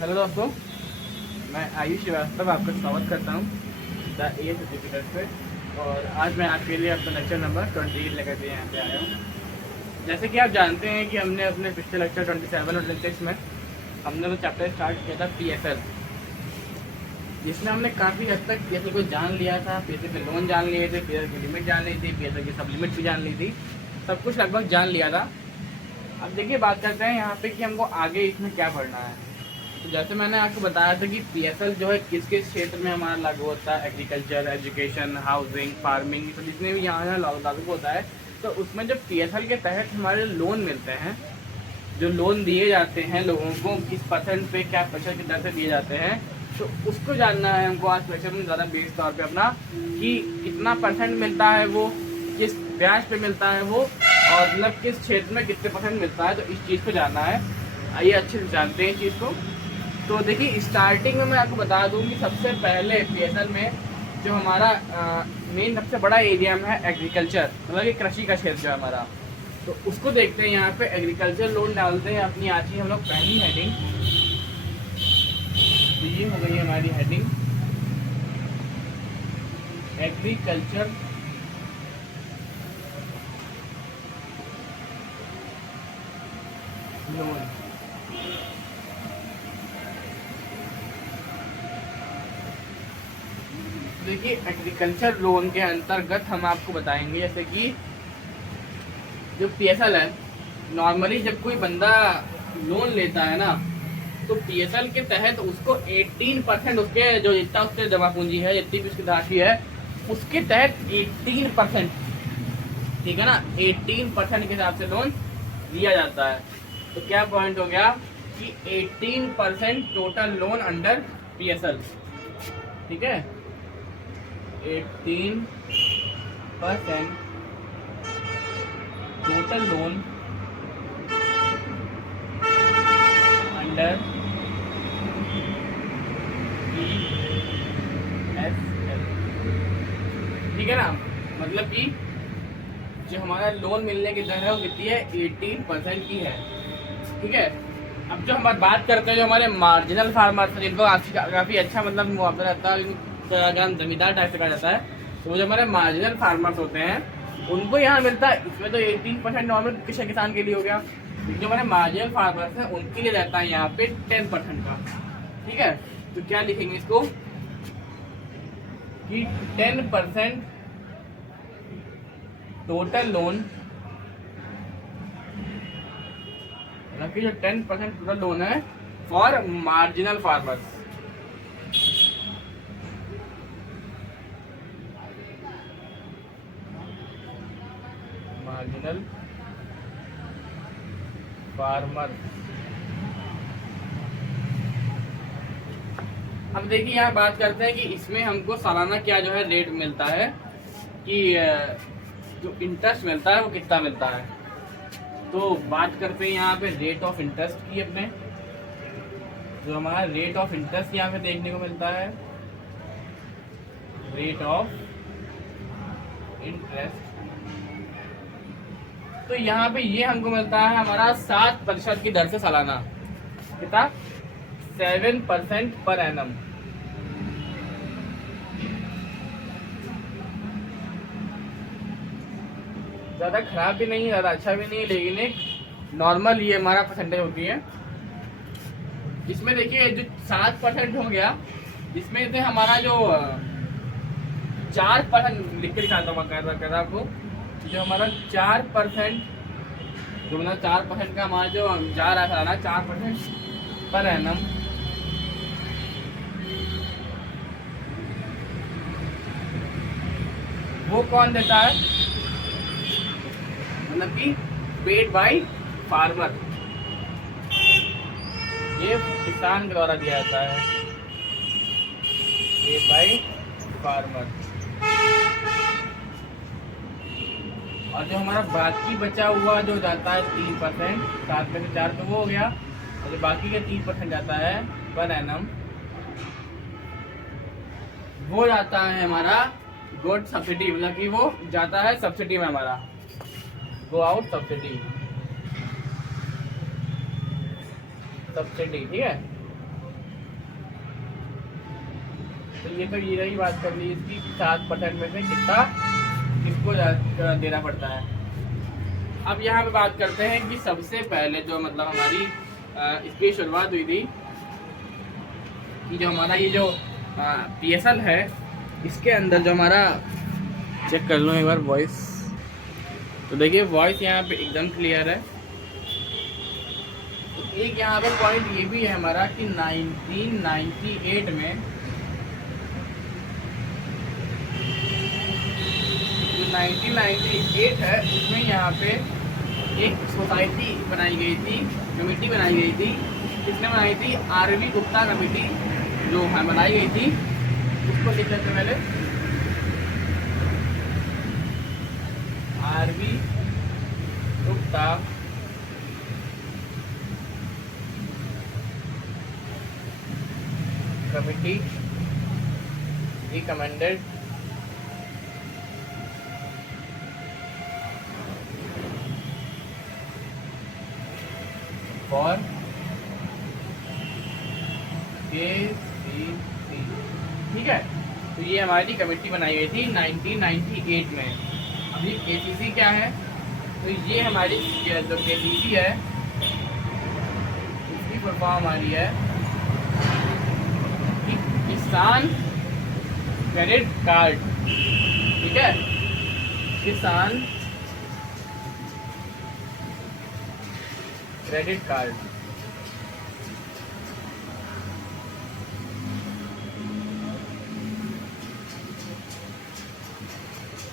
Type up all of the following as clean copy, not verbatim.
Hello दोस्तों, मैं आयुष श्रीवास्तव आपका स्वागत करता हूँ द ए सर्टिफिकेट पे। और आज मैं आपके लिए अपना लेक्चर नंबर 28 लेकर के यहाँ पे आया हूँ। जैसे कि आप जानते हैं कि हमने अपने पिछले लेक्चर 27 और 26 में हमने वो चैप्टर स्टार्ट किया था PSL, जिसमें हमने काफ़ी हद तक PSL को जान लिया था। PSL के लोन जान लिए थे, PSL की लिमिट जान ली थी, PSL की सब लिमिट भी जान ली थी, सब कुछ लगभग जान लिया था। अब देखिए, बात करते हैं यहाँ पे कि हमको आगे इसमें क्या पढ़ना है। तो जैसे मैंने आपको बताया था कि PSL जो है किस किस क्षेत्र में हमारा लागू होता है, एग्रीकल्चर, एजुकेशन, हाउसिंग, फार्मिंग, तो जितने भी यहाँ लागू होता है, तो उसमें जो PSL के तहत हमारे लोन मिलते हैं, जो लोन दिए जाते हैं लोगों को, किस परसेंट पे क्या प्रतिशत की दर से दिए जाते हैं, तो उसको जानना है हमको आज लेक्चर में ज़्यादा बेस तौर पे अपना, कि कितना परसेंट मिलता है वो, किस ब्याज पे मिलता है वो, और मतलब किस क्षेत्र में कितने परसेंट मिलता है, तो इस चीज़ को जानना है। आइए अच्छे से जानते हैं इस चीज़ को। तो देखिए, स्टार्टिंग में मैं आपको बता दूं कि सबसे पहले PSL में जो हमारा मेन सबसे बड़ा एरिया में है एग्रीकल्चर, मतलब कि कृषि का क्षेत्र जो है हमारा, तो उसको देखते हैं। यहाँ पे एग्रीकल्चर लोन डालते हैं अपनी आज की हम लोग पहली हेडिंग, ये हो गई हमारी हेडिंग एग्रीकल्चर लोन। देखिए, एग्रीकल्चर लोन के अंतर्गत हम आपको बताएंगे, जैसे कि जो PSL है, नॉर्मली जब कोई बंदा लोन लेता है ना, तो PSL के तहत उसको 18% उसके जो जितना उसके जमा पूंजी है, जितनी भी उसकी राशि है, उसके तहत 18%, ठीक है ना, 18% के हिसाब से लोन दिया जाता है। तो क्या पॉइंट हो गया कि 18% टोटल लोन अंडर PSL, ठीक है, 18% टोटल लोन अंडर PSL, ठीक है ना। मतलब कि जो हमारा लोन मिलने की दर है वो कितनी है, 18% की है, ठीक है। अब जो हम बात करते हैं जो हमारे मार्जिनल फार्मर्स हैं, जिनको काफ़ी अच्छा मतलब मुआवजा रहता है, अगर हम जमींदार टाइप से कहा जाता है, तो वो जो हमारे मार्जिनल फार्मर्स होते हैं उनको यहाँ मिलता है। इसमें तो 18% नॉर्मल किसान के लिए हो गया। जो हमारे मार्जिनल फार्मर्स हैं उनके लिए रहता है यहाँ पे 10% का, ठीक है। तो क्या लिखेंगे इसको कि 10% टोटल लोन, मतलब कि जो 10% टोटल लोन है for marginal farmers, marginal farmer. अब देखिए, यहाँ बात करते हैं कि इसमें हमको सालाना क्या जो है रेट मिलता है, कि जो इंटरेस्ट मिलता है वो कितना मिलता है। तो बात करते हैं यहाँ पे रेट ऑफ इंटरेस्ट की। अपने जो हमारा रेट ऑफ इंटरेस्ट यहाँ पे देखने को मिलता है, रेट ऑफ इंटरेस्ट, तो यहाँ पे ये हमको मिलता है हमारा 7% की दर से सालाना, कितना, 7% पर एनम। ज़्यादा खराब भी नहीं है, ज़्यादा अच्छा भी नहीं है, लेकिन एक नॉर्मल ये हमारा परसेंटेज होती है। इसमें देखिए जो 7% हो गया, इसमें से हमारा जो 4% लिख के दिखाता हूँ मैं आपको, जो हमारा 4%, जो मतलब 4% का हमारा जो जा रहा था ना, 4% पर एनम, वो कौन देता है, मतलब कि पेड बाय फार्मर, ये किसान के द्वारा दिया जाता है, पेड बाय फार्मर। और जो हमारा बाकी बचा हुआ जो जाता है 3%, 7 में से 4 तो वो हो गया, और जो बाकी का 3% जाता है पर एनम, वो जाता है हमारा गुड सब्सिडी, मतलब कि वो जाता है सब्सिडी में, हमारा गो आउट सब्सिडी, ठीक है। तो ये तो ये रही बात कर ली इसकी 7% में से कितना किसको देना पड़ता है। अब यहाँ पे बात करते हैं कि सबसे पहले जो मतलब हमारी इसकी शुरुआत हुई थी कि जो हमारा ये जो PSL है इसके अंदर जो हमारा चेक कर लो एक बार वॉइस। तो देखिए वॉइस यहाँ पे एकदम क्लियर है। तो एक यहाँ पे पॉइंट ये भी है हमारा कि 1998 में जो 1998 है उसमें यहाँ पे एक सोसाइटी बनाई गई थी, कमेटी बनाई गई थी। किसने बनाई थी? RV गुप्ता कमेटी जो है बनाई गई थी। उसको लिख लेते पहले, RV Gupta committee recommended for KCC। ठीक है, तो ये हमारी कमेटी बनाई गई थी 1998 में। अब ये KCC क्या है? तो ये हमारी जो KCC है इसकी फुल फॉर्म हमारी है कि किसान क्रेडिट कार्ड। ठीक है, किसान क्रेडिट कार्ड।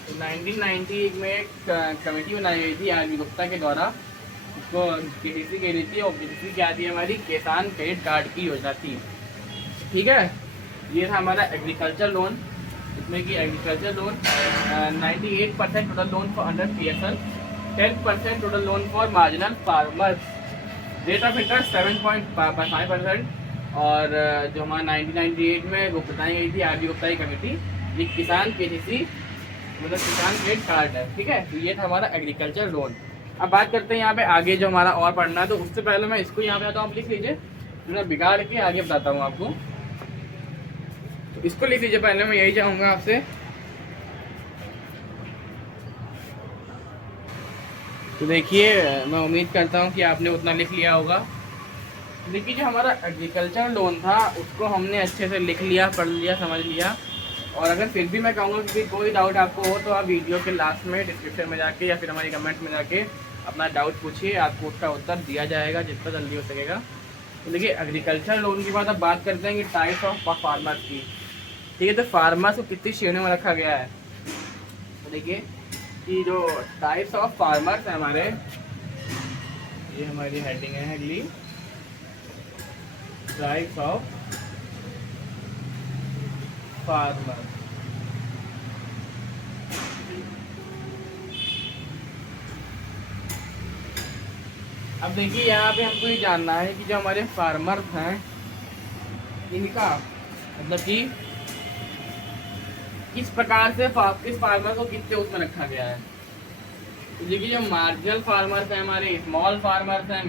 तो 1990 में एक कमेटी बनाई गई थी RV गुप्ता के द्वारा, उसको KCC कह रही थी। और KCC क्या थी? हमारी किसान क्रेडिट कार्ड की योजना थी। ठीक है, ये था हमारा एग्रीकल्चर लोन, इसमें कि agriculture loan 98% total loan for under PSL, 10% total loan for marginal farmers, rate of interest 7.5%। और जो हमारा 1998 में वो बताई गई थी RV गुप्ता की कमेटी, ये किसान KCC मतलब किसान क्रेडिट कार्ड है। ठीक है, तो ये था हमारा एग्रीकल्चर लोन। अब बात करते हैं यहाँ पे आगे जो हमारा और पढ़ना है। तो उससे पहले मैं इसको यहाँ पे आता हूँ, आप लिख लीजिए, मैं बिगाड़ के आगे बताता हूँ आपको। तो इसको लिख लीजिए, पहले मैं यही चाहूँगा आपसे। तो देखिए, मैं उम्मीद करता हूँ कि आपने उतना लिख लिया होगा। देखिए, जो हमारा एग्रीकल्चर लोन था उसको हमने अच्छे से लिख लिया, पढ़ लिया, समझ लिया। और अगर फिर भी मैं कहूँगा कि कोई डाउट आपको हो तो आप वीडियो के लास्ट में डिस्क्रिप्शन में जाके या फिर हमारी कमेंट में जाके अपना डाउट पूछिए, आपको उसका उत्तर दिया जाएगा जितना जल्दी हो सकेगा। तो देखिए, एग्रीकल्चर लोन के बाद अब बात करते हैं कि टाइप्स ऑफ फार्मर्स की। ठीक है, तो फार्मर्स को कितनी श्रेणियों में रखा गया है। तो देखिए कि जो टाइप्स ऑफ फार्मर्स हैं हमारे, ये हमारी हेडिंग है अगली, टाइप्स ऑफ फार्मर। अब देखिए, यहाँ पे हमको ये जानना है कि जो हमारे फार्मर्स हैं इनका मतलब कि किस प्रकार से किस फार्मर को कितने उसमें रखा गया है। तो देखिए, जो मार्जिनल फार्मर्स हैं हमारे, स्मॉल फार्मर्स हैं,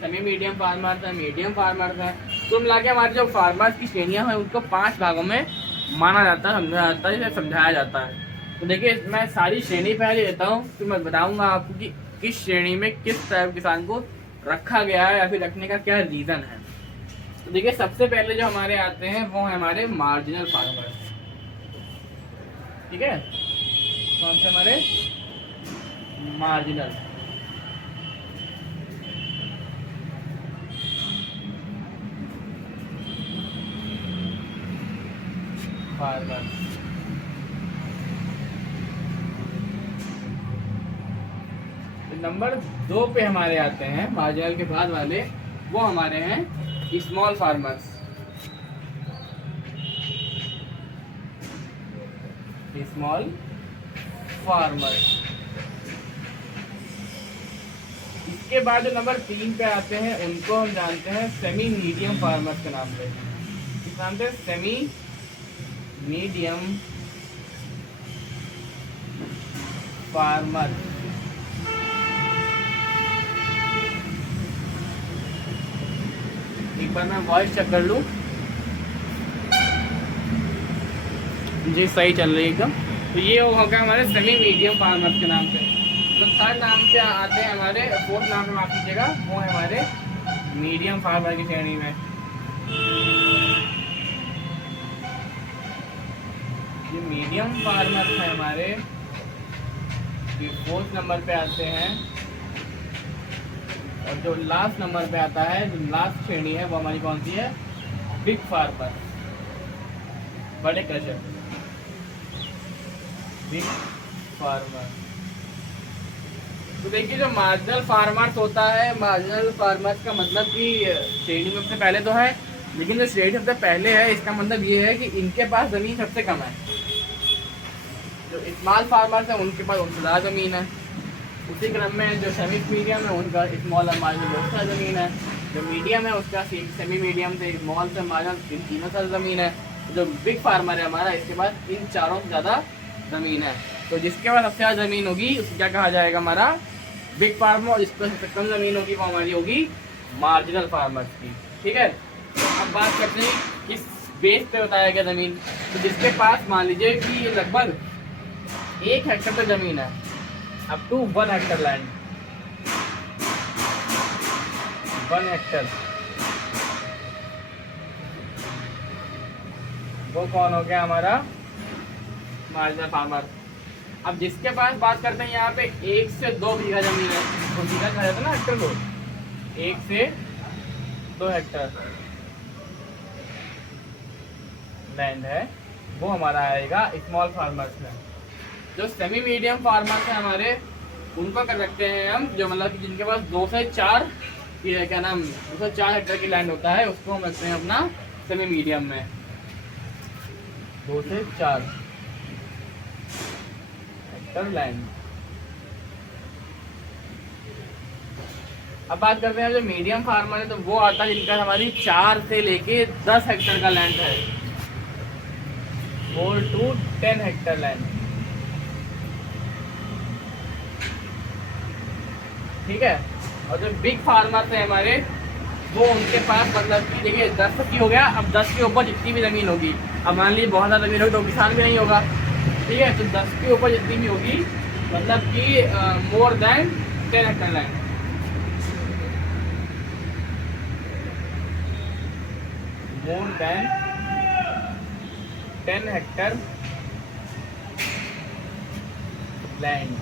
सेमी मीडियम फार्मर्स हैं, मीडियम फार्मर्स हैं, तो मिला के हमारे जो फार्मर्स की श्रेणियाँ हैं उनको 5 भागों में माना जाता है, समझा जाता है, समझाया जाता है। तो देखिए, मैं सारी श्रेणी पहले देता हूँ, तो मैं बताऊँगा आपको कि किस श्रेणी में किस टाइप किसान को रखा गया है या फिर रखने का क्या रीज़न है। तो देखिए, सबसे पहले जो हमारे आते हैं वो है हमारे मार्जिनल फार्मर्स। ठीक है, कौन से? हमारे मार्जिनल फार्मर्स। नंबर 2 पे हमारे आते हैं मार्जिनल के बाद वाले, वो हमारे हैं स्मॉल फार्मर्स। Small farmers. इसके बाद जो नंबर 3 पे आते हैं उनको हम जानते हैं सेमी मीडियम फार्मर्स के नाम से। किस नाम से? Semi medium farmer. एक बार मैं वॉइस चेक कर लूं। जी सही चल रही है एकदम। तो ये होगा हमारे सेमी मीडियम फार्मर्स के नाम से। तो थर्ड नाम पे आते हैं हमारे, फोर्थ नाम पे माफ कीजिएगा, वो है हमारे मीडियम फार्मर की श्रेणी में। ये मीडियम फार्मर है हमारे, ये फोर्थ नंबर पे आते हैं। और जो लास्ट नंबर पे आता है, जो लास्ट श्रेणी है, वो हमारी कौन सी है? बिग फार्मर, बड़े क्रशर, बिग फार्मर। तो देखिए जो मार्जिनल फार्मर्स होता है, मार्जिनल फार्मर्स का मतलब कि श्रेणी में सबसे पहले तो है, लेकिन जो श्रेणी सबसे पहले है इसका मतलब ये है कि इनके पास ज़मीन सबसे कम है। जो स्मॉल फार्मर्स हैं उनके पास उनसे ज़्यादा ज़मीन है। उसी क्रम में जो सेमी मीडियम है उनका स्मॉल और मार्जिनल बहुत सारा ज़मीन है। जो मीडियम है उसका सेमी मीडियम से स्मॉल से मार्जिनल इन तीनों सारी ज़मीन है। जो बिग फार्मर है हमारा, इसके पास इन चारों से ज़्यादा ज़मीन है। तो जिसके पास सबसे ज़्यादा ज़मीन होगी उसको क्या कहा जाएगा? हमारा बिग फार्मर। और जिसके पास सबसे कम ज़मीन होगी वो हमारी होगी मार्जिनल फार्मर्स की। ठीक है, अब बात करते हैं किस बेस पे बताया गया ज़मीन। तो जिसके पास मान लीजिए कि लगभग 1 हेक्टर तक ज़मीन है, up to 1 hectare land, 1 hectare, वो कौन हो गया? हमारा मार्जिनल फार्मर। अब जिसके पास बात करते हैं यहाँ पे 1 से 2 बीघा जमीन है, तो बीघा कहा जाता है ना हेक्टर को, 1 से 2 हेक्टर लैंड है, वो हमारा आएगा स्मॉल फार्मर्स में। जो सेमी मीडियम फार्मर्स हैं हमारे, उनको कर सकते हैं हम, जो मतलब कि जिनके पास 2 से 4 क्या नाम 2 से 4 हेक्टर की लैंड होता है, उसको हम रखते हैं अपना सेमी मीडियम में। 2 से 4 हेक्टर लैंड। अब बात करते हैं जो मीडियम फार्मर है, तो वो आता है जिनका हमारी 4 से लेके 10 हेक्टर का लैंड है, 4 to 10 हेक्टर लैंड। ठीक है, और जो बिग फार्मर्स है हमारे, वो उनके पास मतलब कि देखिए 10 की हो गया, अब 10 के ऊपर जितनी भी ज़मीन होगी, अब मान लीजिए बहुत ज़्यादा ज़मीन होगी तो किसान भी नहीं होगा। ठीक है, तो 10 के ऊपर जितनी भी होगी मतलब कि more than 10 Hector land, more than 10 Hector land.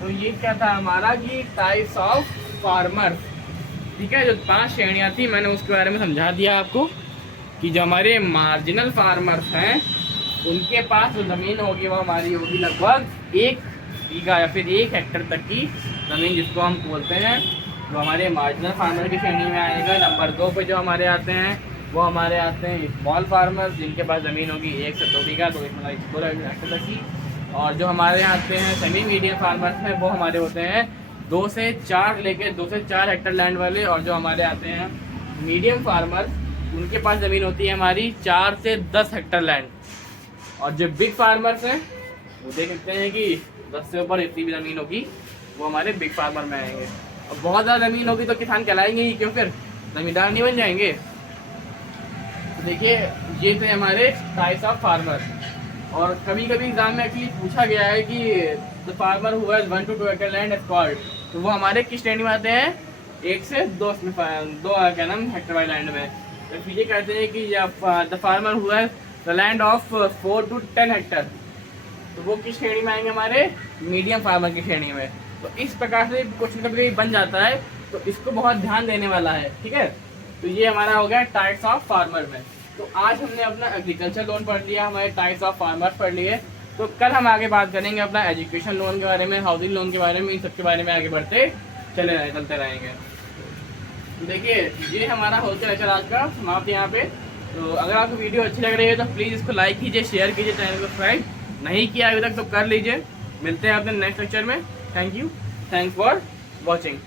तो ये क्या था हमारा कि टाइप्स ऑफ फार्मर। ठीक है, जो 5 श्रेणियाँ थी मैंने उसके बारे में समझा दिया आपको कि जो हमारे मार्जिनल फार्मर्स हैं उनके पास जो ज़मीन होगी वो हमारी होगी लगभग 1 बीघा या फिर 1 हेक्टर तक की ज़मीन, जिसको हम बोलते हैं वो हमारे मार्जिनल फार्मर की श्रेणी में आएगा। नंबर 2 पे जो हमारे आते हैं वो हमारे आते हैं स्मॉल फार्मर्स, जिनके पास ज़मीन होगी 1 से 2 बीघा, तो मतलब 2 हेक्टर तक की। और जो हमारे यहाँ आते हैं सेमी मीडियम फार्मर्स हैं, वो हमारे होते हैं 2 से 4 लेके 2 से 4 हेक्टर लैंड वाले। और जो हमारे आते हैं मीडियम फार्मर्स, उनके पास ज़मीन होती है हमारी 4 से 10 हेक्टर लैंड। और जो बिग फार्मर्स हैं वो देख सकते हैं कि 10 से ऊपर जितनी भी ज़मीन होगी वो हमारे बिग फार्मर में आएंगे। और बहुत ज़्यादा ज़मीन होगी तो किसान कहलाएंगे ही क्यों, फिर ज़मींदार नहीं बन जाएंगे। तो देखिए ये थे हमारे टाइप्स ऑफ फार्मर। और कभी कभी एग्जाम में एक्चुअली पूछा गया है कि the farmer who has 1 to 2 Hector land is called, तो वो हमारे किस श्रेणी में आते हैं? 1 से 2 क्या नाम हेक्टर वाले लैंड में। तो फिर ये कहते हैं कि the farmer who has the land of 4 to 10 Hector, तो वो किस श्रेणी में आएंगे? हमारे मीडियम फार्मर की श्रेणी में। तो इस प्रकार से क्वेश्चन कभी कभी बन जाता है, तो इसको बहुत ध्यान देने वाला है। ठीक है, तो ये हमारा हो गया टाइप्स ऑफ फार्मर में। तो आज हमने अपना एग्रीकल्चर लोन पढ़ लिया, हमारे टाइप्स ऑफ फार्मर्स पढ़ लिए। तो कल हम आगे बात करेंगे अपना एजुकेशन लोन के बारे में, हाउसिंग लोन के बारे में, इन सब के बारे में आगे बढ़ते चलते रहेंगे। तो देखिए ये हमारा होलसेल लेक्चर आज का समाप्त यहाँ पे। तो अगर आपको वीडियो अच्छी लग रही है तो प्लीज़ इसको लाइक कीजिए, शेयर कीजिए, चैनल को सब्सक्राइब नहीं किया अभी तक तो कर लीजिए। मिलते हैं अपने नेक्स्ट लेक्चर में। Thank you, thanks for watching.